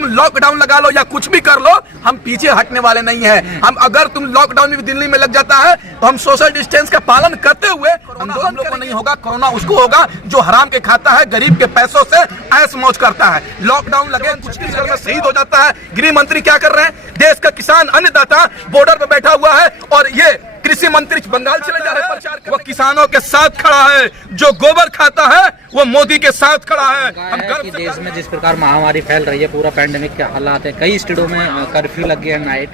तुम लॉकडाउन लगा लो या कुछ भी कर लो, हम पीछे हटने वाले नहीं हैं। हम अगर तुम लॉकडाउन भी दिल्ली में लग जाता है तो हम सोशल डिस्टेंस का पालन करते हुए हम लोग को नहीं होगा, कोरोना उसको होगा जो हराम के खाता है, गरीब के पैसों से ऐश मौज करता है। लॉकडाउन लगे, कुछ भी घर में शहीद हो जाता है। गृह मंत्री क्या कर रहे हैं? देश का किसान अन्नदाता बॉर्डर पे बैठा हुआ है और ये कृषि मंत्री बंगाल चले जा रहे हैं प्रचार करने। वो किसानों के साथ खड़ा है, जो गोबर खाता है वो मोदी के साथ खड़ा है। हम गर्व देश में जिस प्रकार महामारी फैल रही है, पूरा पैंडेमिक के हालात है, कई स्टेटों में कर्फ्यू लग गया है नाइट,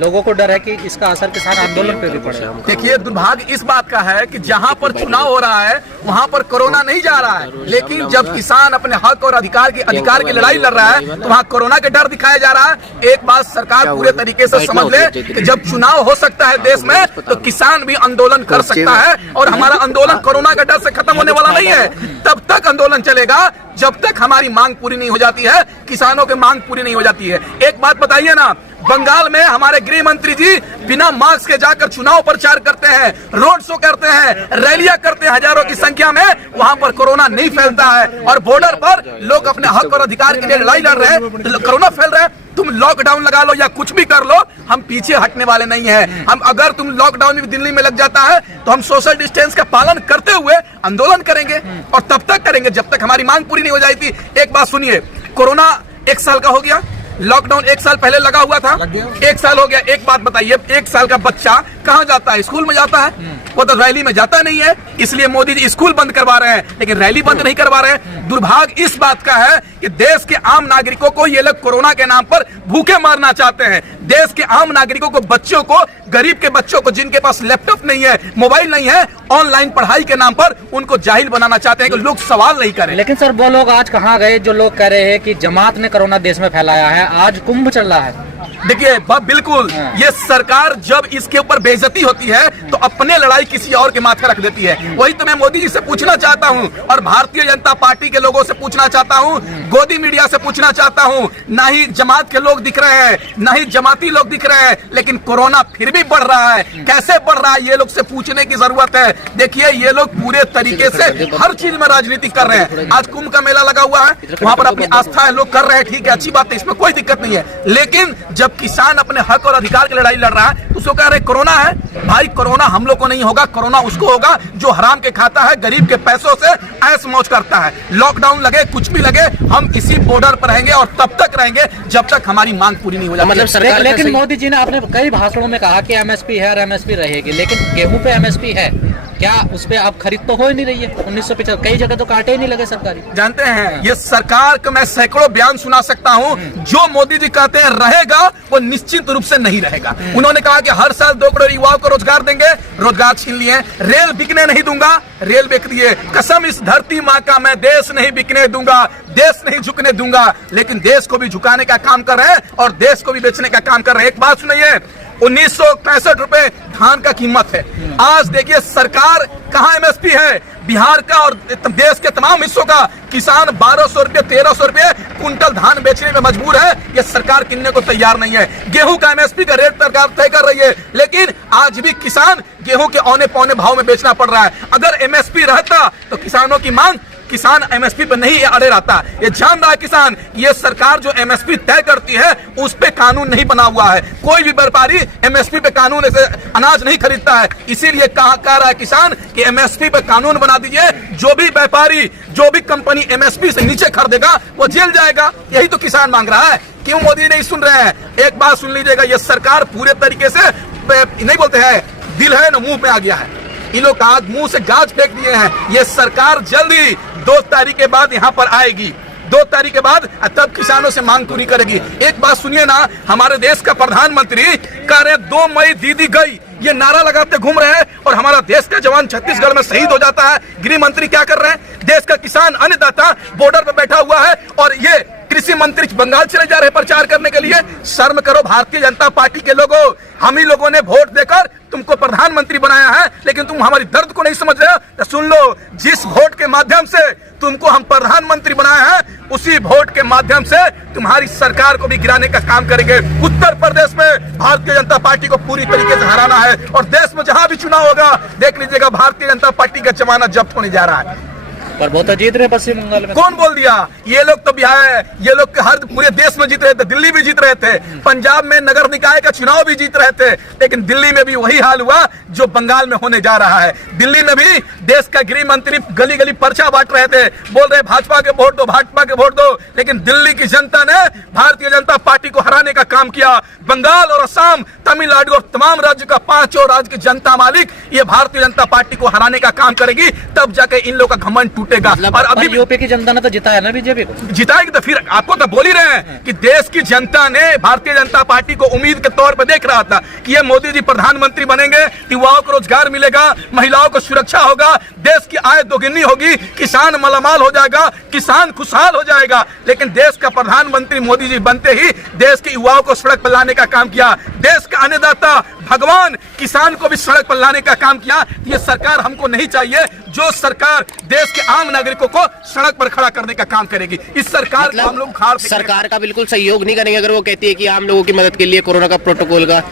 लोगों को डर है कि इसका असर किसान आंदोलन पे भी पड़ेगा। देखिए, दुर्भाग्य इस बात का है कि जहां पर चुनाव हो रहा है वहां पर कोरोना नहीं जा रहा है, लेकिन जब किसान अपने हक और अधिकार की लड़ाई लड़ रहा है तो वहां कोरोना के डर दिखाया जा रहा है। एक बात सरकार पूरे तरीके से समझ ले कि जब चुनाव हो सकता है देश में तो किसान भी आंदोलन कर सकता है, और हमारा आंदोलन कोरोना के डर से खत्म होने वाला नहीं है। तब तक आंदोलन चलेगा जब तक हमारी मांग पूरी नहीं हो जाती है, किसानों की मांग पूरी नहीं हो जाती है। एक बात बताइए ना, बंगाल में हमारे गृह मंत्री जी बिना मास्क के जाकर चुनाव प्रचार करते हैं, रोड शो करते हैं, रैलियां करते हैं हजारों की संख्या में, वहां पर कोरोना नहीं फैलता है। और बॉर्डर पर लोग अपने हक और अधिकार के लिए लड़ाई लड़ रहे हैं तो कोरोना फैल रहा है। तुम लॉकडाउन लगा लो या कुछ भी कर लो, हम पीछे हटने वाले नहीं हैं। हम अगर तुम लॉकडाउन भी दिल्ली में लग जाता है तो हम सोशल डिस्टेंस का पालन करते हुए आंदोलन करेंगे, और तब तक करेंगे जब तक हमारी मांग पूरी नहीं हो जाती। एक बात सुनिए, कोरोना 1 साल का हो गया, लॉकडाउन 1 साल पहले लगा हुआ था, 1 साल हो गया। एक बात बताइए, 1 साल का बच्चा कहाँ जाता है? स्कूल में जाता है? वो तो रैली में जाता नहीं है, इसलिए मोदी जी स्कूल बंद करवा रहे हैं लेकिन रैली बंद नहीं करवा रहे हैं। दुर्भाग्य इस बात का है कि देश के आम नागरिकों को ये लोग कोरोना के नाम पर भूखे मारना चाहते हैं। देश के आम नागरिकों को, बच्चों को, गरीब के बच्चों को जिनके पास लैपटॉप नहीं है, मोबाइल नहीं है, ऑनलाइन पढ़ाई के नाम पर उनको जाहिल बनाना चाहते हैं कि लोग सवाल नहीं करें। लेकिन सर, वो लोग आज कहाँ गए जो लोग कह रहे हैं कि जमात ने कोरोना देश में फैलाया है? आज कुंभ चल रहा है। देखिए बिल्कुल, ये सरकार जब इसके ऊपर बेइज्जती होती है तो अपने लड़ाई किसी और के माथे रख देती है। वही तो मैं मोदी जी से पूछना चाहता हूं और भारतीय जनता पार्टी के लोगों से पूछना चाहता हूं, गोदी मीडिया से पूछना चाहता हूं। ना ही जमात के लोग दिख रहे हैं, ना ही जमाती लोग दिख रहे हैं, लेकिन कोरोना फिर भी बढ़ रहा है। कैसे बढ़ रहा है ये लोग से पूछने की जरूरत है। देखिए, ये लोग पूरे तरीके से हर चीज में राजनीति कर रहे हैं। आज कुंभ का मेला लगा हुआ है, वहां पर अपनी आस्था है, लोग कर रहे हैं, ठीक है, अच्छी बात है, इसमें कोई दिक्कत नहीं है। लेकिन जब किसान अपने हक और अधिकार की लड़ाई लड़ रहा है उसको कह रहे कोरोना है। भाई, कोरोना हम लोग को नहीं होगा, कोरोना उसको होगा जो हराम के खाता है, गरीब के पैसों से ऐश मौज करता है। लॉकडाउन लगे, कुछ भी लगे, हम इसी बॉर्डर पर रहेंगे और तब तक रहेंगे जब तक हमारी मांग पूरी नहीं हो जाती। मतलब सरकार, लेकिन मोदी जी ने अपने कई भाषणों में कहा कि एमएसपी है और एमएसपी रहेगी, लेकिन गेहूं पे एमएसपी है क्या? उस पे अब खरीद तो हो ही नहीं रही है। 1950 कई जगह तो कांटे ही नहीं लगे सरकारी। जानते हैं, ये सरकार को मैं सैकड़ों बयान सुना सकता हूं, जो मोदी जी कहते हैं रहेगा वो निश्चित रूप से नहीं रहेगा। उन्होंने कहा कि हर साल 2 करोड़ युवाओं को रोजगार देंगे, रोजगार छीन लिए। रेल बिकने नहीं दूंगा, रेल बिक दिए। कसम इस धरती माँ का, मैं देश नहीं बिकने दूंगा, देश नहीं झुकने दूंगा। लेकिन देश को भी झुकाने का काम कर रहे हैं और देश को भी बेचने का काम कर रहे हैं। एक बात सुनिए, 1965 रुपए धान का कीमत है। आज देखिए सरकार कहाँ एमएसपी है। बिहार का और देश के तमाम हिस्सों का किसान 1200 रुपए 1300 रुपए कुंटल धान बेचने में मजबूर है। ये सरकार किनने को तैयार नहीं है। गेहूं का एमएसपी का रेट सरकार तय कर रही है, लेकिन आज भी किसान गेहूं के औने पौने भाव में बेचना पड़ रहा है। अगर एमएसपी रहता तो किसानों की मांग, किसान एमएसपी पर नहीं अड़े रहता। ये जान रहा है किसान, ये सरकार जो एमएसपी तय करती है उस पे कानून नहीं बना हुआ है। कोई भी व्यापारी एमएसपी पे कानून से अनाज नहीं खरीदता है। इसीलिए कह रहा है किसान कि एमएसपी पे कानून बना दीजिए। जो भी व्यापारी, जो भी कंपनी एमएसपी से नीचे खरीदेगा वो जेल जाएगा। यही तो किसान मांग रहा है। क्यों मोदी नहीं सुन रहे हैं? एक बात सुन लीजिएगा, ये सरकार पूरे तरीके से नहीं बोलते हैं, दिल है ना मुंह पे आ गया है। इन लोग आज मुंह से गाज फेंक दिए हैं। ये सरकार जल्दी 2 तारीख के बाद यहाँ पर आएगी, 2 तारीख के बाद तब किसानों से मांग पूरी करेगी। एक बात सुनिए ना, हमारे देश का प्रधानमंत्री कह रहे 2 मई दीदी गई, ये नारा लगाते घूम रहे हैं और हमारा देश का जवान छत्तीसगढ़ में शहीद हो जाता है। गृह मंत्री क्या कर रहे हैं? देश का किसान अन्नदाता बॉर्डर पर बैठा हुआ है और ये कृषि मंत्री बंगाल चले जा रहे हैं प्रचार करने के लिए। शर्म करो भारतीय जनता पार्टी के लोगों, हम ही लोगों ने वोट देकर तुमको प्रधानमंत्री बनाया है, लेकिन तुम हमारी दर्द को नहीं समझ रहे हो। तो सुन लो, जिस वोट के माध्यम से तुमको हम प्रधानमंत्री बनाए हैं, उसी वोट के माध्यम से तुम्हारी सरकार को भी गिराने का काम करेंगे। उत्तर प्रदेश में भारतीय जनता पार्टी को पूरी तरीके से हराना है और देश में जहां भी चुनाव होगा देख लीजिएगा भारतीय जनता पार्टी का जमाना जब्त होने जा रहा है। पर बहुत जीत रहे पश्चिम बंगाल में। कौन बोल दिया? ये लोग तो बिहार, ये लोग हर पूरे देश में जीत रहे थे, दिल्ली भी जीत रहे थे, पंजाब में नगर निकाय का चुनाव भी जीत रहे थे, लेकिन दिल्ली में भी वही हाल हुआ जो बंगाल में होने जा रहा है। दिल्ली में भी देश का गृह मंत्री गली गली पर्चा बांट रहे थे, बोल रहे भाजपा के वोट दो, भाजपा के वोट दो, लेकिन दिल्ली की जनता ने भारतीय जनता पार्टी को हराने का काम किया। बंगाल और असम, तमिलनाडु और तमाम राज्य का 5 राज्य की जनता मालिक ये भारतीय जनता पार्टी को हराने का काम करेगी, तब जाके इन लोग का घमंड टूटेगा। और अभी यूपी की जनता ने तो जिताया ना बीजेपी को, जिताएगी तो फिर आपको तो बोल ही रहे हैं कि देश की जनता ने भारतीय जनता पार्टी को उम्मीद के तौर पर देख रहा था कि ये मोदी जी प्रधानमंत्री बनेंगे, युवाओं को रोजगार मिलेगा, महिलाओं को सुरक्षा होगा, देश की आय दोगुनी होगी, किसान मालामाल हो जाएगा, किसान खुशहाल हो जाएगा। लेकिन देश का प्रधानमंत्री मोदी जी बनते ही देश के युवाओं को सड़क पर लाने का काम किया, देश का अन्नदाता भगवान किसान को भी सड़क पर लाने का काम किया। ये सरकार हमको नहीं चाहिए जो सरकार देश के आम नागरिकों को सड़क पर खड़ा करने का काम करेगी। इस सरकार को हम लोग सरकार का बिल्कुल सहयोग नहीं करेंगे अगर वो कहती है कि आम लोगों की मदद के लिए कोरोना का प्रोटोकॉल का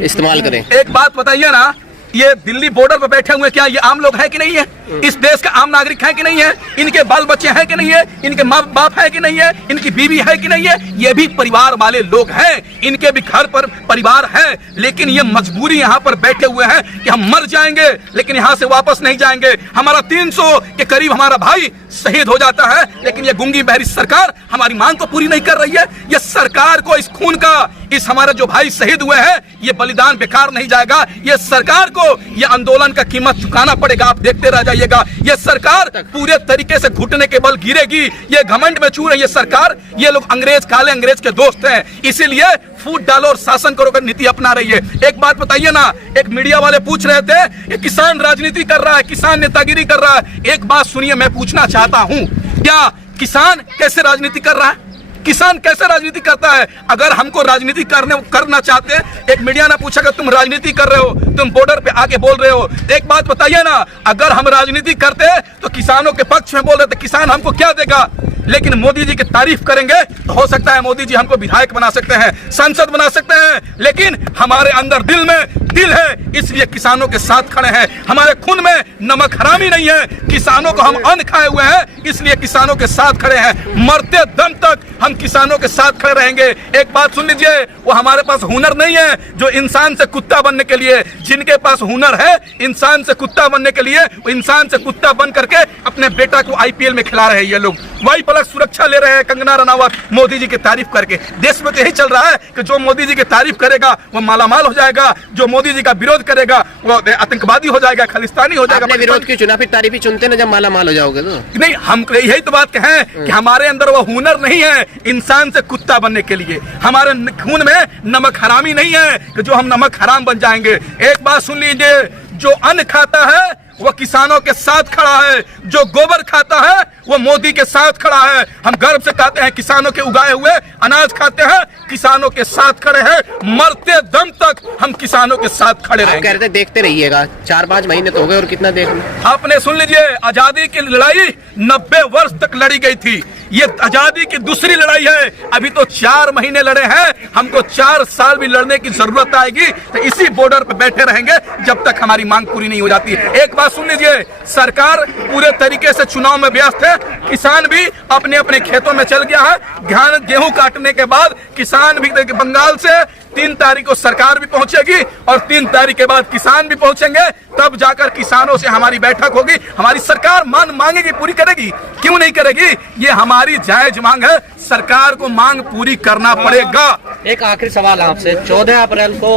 इस्तेमाल करें। एक बात बताइए ना, ये दिल्ली बॉर्डर पर बैठे हुए क्या ये आम लोग हैं कि नहीं है? इस देश का आम नागरिक है कि नहीं है? इनके बाल बच्चे हैं कि नहीं है? इनके माँ बाप है कि नहीं है? इनकी बीवी है कि नहीं है? ये भी परिवार वाले लोग हैं, इनके भी घर पर परिवार है, लेकिन ये मजबूरी यहाँ पर बैठे हुए हैं कि हम मर जाएंगे लेकिन यहाँ से वापस नहीं जाएंगे। हमारा 300 के करीब हमारा भाई शहीद हो जाता है, लेकिन ये गुंगी बहरी सरकार हमारी मांग को पूरी नहीं कर रही है। ये सरकार को इस खून का, इस हमारे जो भाई शहीद हुए हैं, ये बलिदान बेकार नहीं जाएगा। ये सरकार को ये आंदोलन का कीमत चुकाना पड़ेगा। आप देखते रह जाइएगा, ये सरकार पूरे तरीके से घुटने के बल गिरेगी। ये घमंड में चूर है ये सरकार। ये लोग अंग्रेज, काले अंग्रेज के दोस्त हैं, इसीलिए फूट डालो और शासन करो का नीति अपना रही है। एक बात बताइए ना, एक मीडिया वाले पूछ रहे थे ये किसान राजनीति कर रहा है, किसान नेतागिरी कर रहा है। एक बात सुनिए, मैं पूछना चाहता हूं, क्या किसान कैसे राजनीति कर रहा है? किसान कैसे राजनीति करता है? अगर हमको राजनीति करना चाहते हैं, एक मीडिया ने पूछा कि तुम राजनीति कर रहे हो, तुम बॉर्डर पे आके बोल रहे हो, एक बात बताइए ना, अगर हम राजनीति करते तो किसानों के पक्ष में बोल रहे थे, किसान हमको क्या देगा? लेकिन मोदी जी की तारीफ करेंगे तो हो सकता है मोदी जी हमको विधायक बना सकते हैं, सांसद बना सकते हैं, लेकिन हमारे अंदर दिल में दिल है, इसलिए किसानों के साथ खड़े हैं। हमारे खून में नमक हरामी नहीं है, किसानों को हम अन्न खाए हुए हैं, इसलिए किसानों के साथ खड़े हैं। मरते दम तक हम किसानों के साथ खड़े रहेंगे। एक बात सुन लीजिए, वो हमारे पास हुनर नहीं है जो इंसान से कुत्ता बनने के लिए, जिनके पास हुनर है इंसान से कुत्ता बनने के लिए, वो इंसान से कुत्ता बन करके अपने बेटा को IPL में खिला रहे हैं। ये लोग वाई पलक सुरक्षा ले रहे हैं कंगना रनावत मोदी जी की तारीफ करके। देश में तो यही चल रहा है कि जो मोदी जी की तारीफ करेगा वो मालामाल हो जाएगा, जो मोदी जी का विरोध करेगा वो आतंकवादी हो जाएगा, खालिस्तानी हो जाएगा। विरोध की चुनाव फिर तारीफ ही चुनते ना जब मालामाल हो जाओगे तो? नहीं, हम यही तो बात कहें कि हमारे अंदर वो हुनर नहीं है इंसान से कुत्ता बनने के लिए। हमारे खून में नमक हरामी नहीं है कि जो हम नमक हराम बन जाएंगे। एक बात सुन लीजिए, जो अन्न खाता है वो किसानों के साथ खड़ा है, जो गोबर खाता है वो मोदी के साथ खड़ा है। हम गर्व से कहते हैं किसानों के उगाए हुए अनाज खाते हैं, किसानों के साथ खड़े हैं, मरते दम तक हम किसानों के साथ खड़े रहेंगे। कह रहे थे देखते रहिएगा, 4-5 महीने तो हो गए और कितना देख लो। आपने सुन लीजिए, आजादी की लड़ाई 90 वर्ष तक लड़ी गई थी, ये आजादी की दूसरी लड़ाई है। अभी तो 4 महीने लड़े हैं, हमको 4 साल भी लड़ने की जरूरत आएगी। तो इसी बॉर्डर पर बैठे रहेंगे जब तक हमारी मांग पूरी नहीं हो जाती। एक बात सुन लीजिए, सरकार पूरे तरीके से चुनाव में व्यस्त है, किसान भी अपने अपने खेतों में चल गया है। गेहूं काटने के बाद किसान भी बंगाल से 3 तारीख को सरकार भी पहुंचेगी और 3 तारीख के बाद किसान भी पहुंचेंगे, तब जाकर किसानों से हमारी बैठक होगी। हमारी सरकार मांगेगी, पूरी करेगी, क्यों नहीं करेगी? ये हमारी जायज मांग है, सरकार को मांग पूरी करना पड़ेगा। एक आखिरी सवाल आपसे, 14 अप्रैल को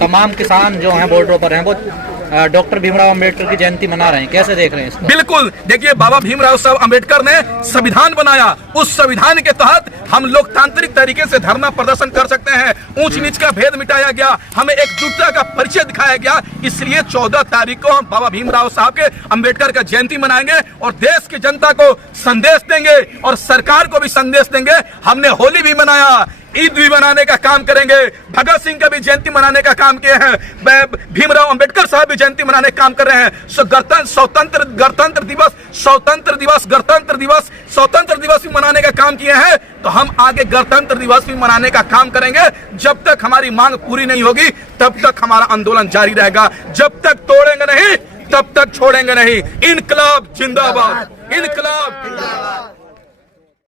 तमाम किसान जो हैं बॉर्डरों पर हैं वो डॉक्टर भीमराव अंबेडकर की जयंती मना रहे हैं, कैसे देख रहे हैं इसको? बिल्कुल, देखिए बाबा भीमराव साहब अंबेडकर ने संविधान बनाया, उस संविधान के तहत हम लोकतांत्रिक तरीके से धरना प्रदर्शन कर सकते हैं, ऊंच नीच का भेद मिटाया गया, हमें एकजुटता का परिचय दिखाया गया। इसलिए 14 तारीख को हम बाबा भीमराव साहब के अंबेडकर का जयंती मनाएंगे और देश की जनता को संदेश देंगे और सरकार को भी संदेश देंगे। हमने होली भी मनाया, ईद भी मनाने का काम करेंगे, भगत सिंह का भी जयंती मनाने का काम किए हैं, भीमराव अंबेडकर साहब भी जयंती मनाने का काम कर रहे हैं। गणतंत्र दिवस भी मनाने का काम किए हैं, तो हम आगे गणतंत्र दिवस भी मनाने का काम करेंगे। जब तक हमारी मांग पूरी नहीं होगी तब तक हमारा आंदोलन जारी रहेगा, जब तक तोड़ेंगे नहीं तब तक छोड़ेंगे नहीं। इनकलाब जिंदाबाद, इनकलाब जिंदाबाद।